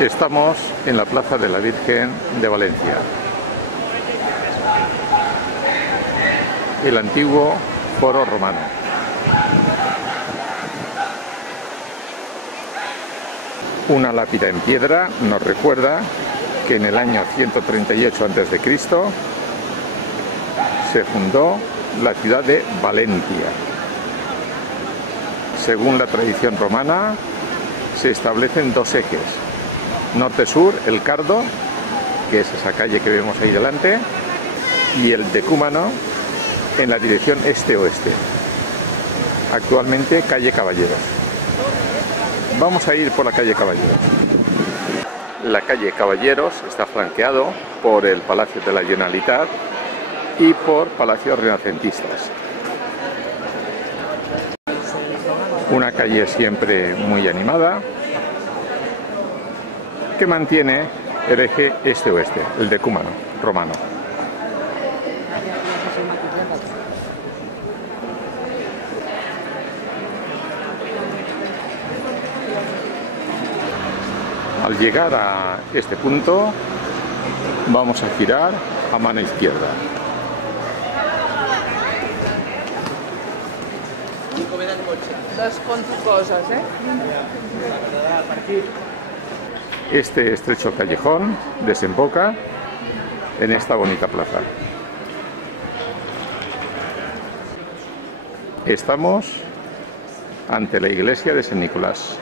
Estamos en la Plaza de la Virgen de Valencia. El antiguo foro romano. Una lápida en piedra nos recuerda que en el año 138 a.C. se fundó la ciudad de Valencia. Según la tradición romana, se establecen dos ejes: norte-sur, el Cardo, que es esa calle que vemos ahí delante, y el Decúmano en la dirección este-oeste. Actualmente calle Caballeros. Vamos a ir por la calle Caballeros. La calle Caballeros está flanqueado por el Palacio de la Generalitat y por palacios renacentistas. Una calle siempre muy animada, que mantiene el eje este-oeste, el Decúmano romano. Al llegar a este punto, vamos a girar a mano izquierda. Dos coses, Este estrecho callejón desemboca en esta bonita plaza. Estamos ante la iglesia de San Nicolás.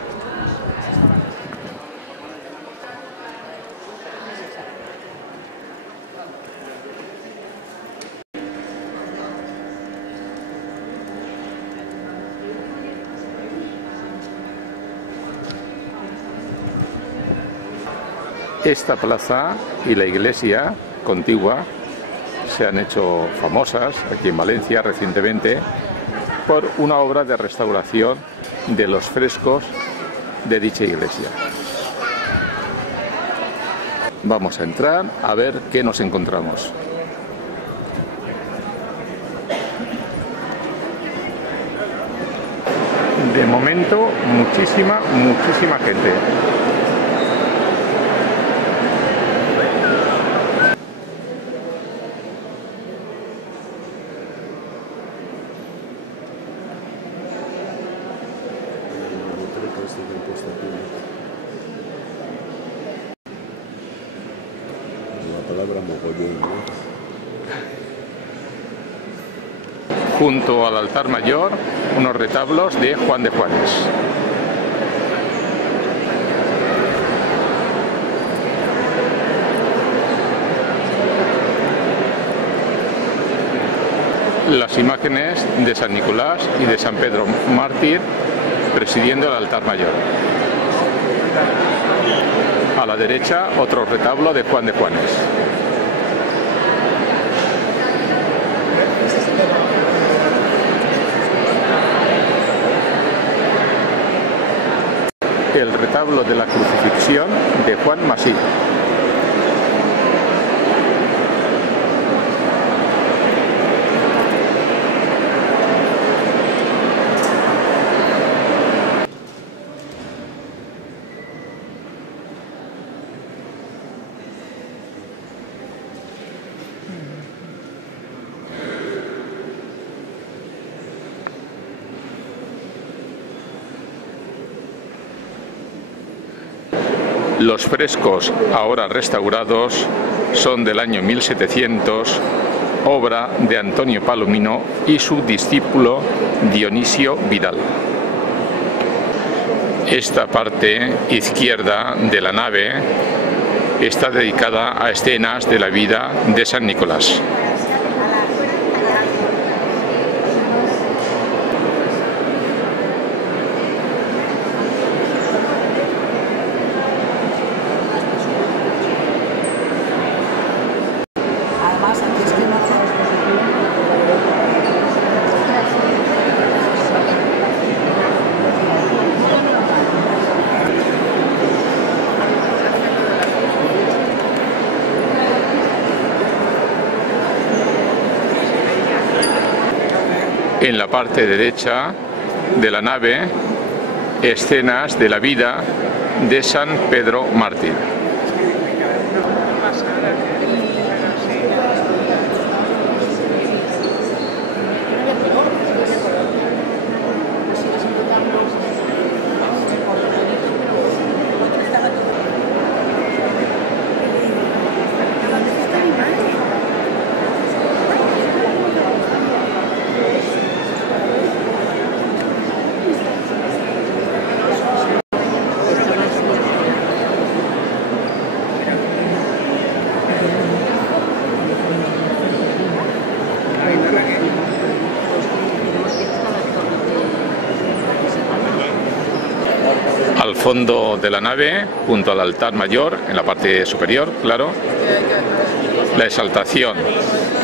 Esta plaza y la iglesia contigua se han hecho famosas aquí en Valencia recientemente por una obra de restauración de los frescos de dicha iglesia. Vamos a entrar a ver qué nos encontramos. De momento, muchísima gente. Junto al altar mayor, unos retablos de Juan de Juárez. Las imágenes de San Nicolás y de San Pedro Mártir presidiendo el altar mayor. A la derecha, otro retablo de Juan de Juárez. El retablo de la crucifixión de Juan Masí. Los frescos, ahora restaurados, son del año 1700, obra de Antonio Palomino y su discípulo Dionisio Vidal. Esta parte izquierda de la nave está dedicada a escenas de la vida de San Nicolás. En la parte derecha de la nave, escenas de la vida de San Pedro Mártir. Al fondo de la nave, junto al altar mayor, en la parte superior, claro, la exaltación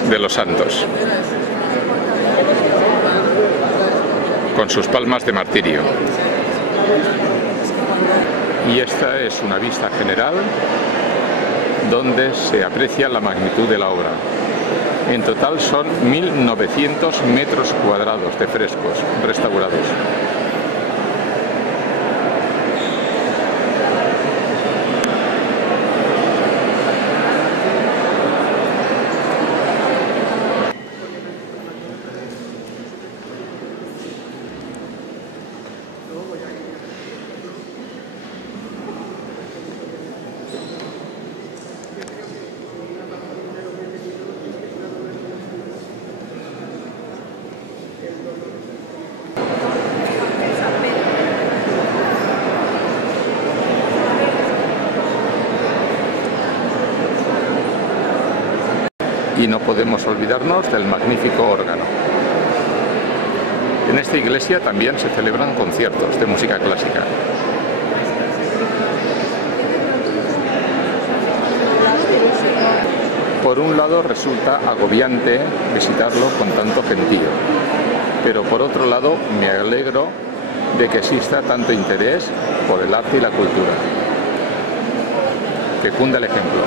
de los santos, con sus palmas de martirio. Y esta es una vista general donde se aprecia la magnitud de la obra. En total son 1900 metros cuadrados de frescos restaurados. Y no podemos olvidarnos del magnífico órgano. En esta iglesia también se celebran conciertos de música clásica. Por un lado resulta agobiante visitarlo con tanto gentío, pero por otro lado me alegro de que exista tanto interés por el arte y la cultura. Que cunda el ejemplo.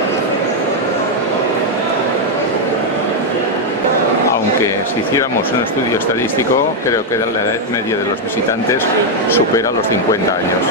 Aunque si hiciéramos un estudio estadístico, creo que la edad media de los visitantes supera los 50 años.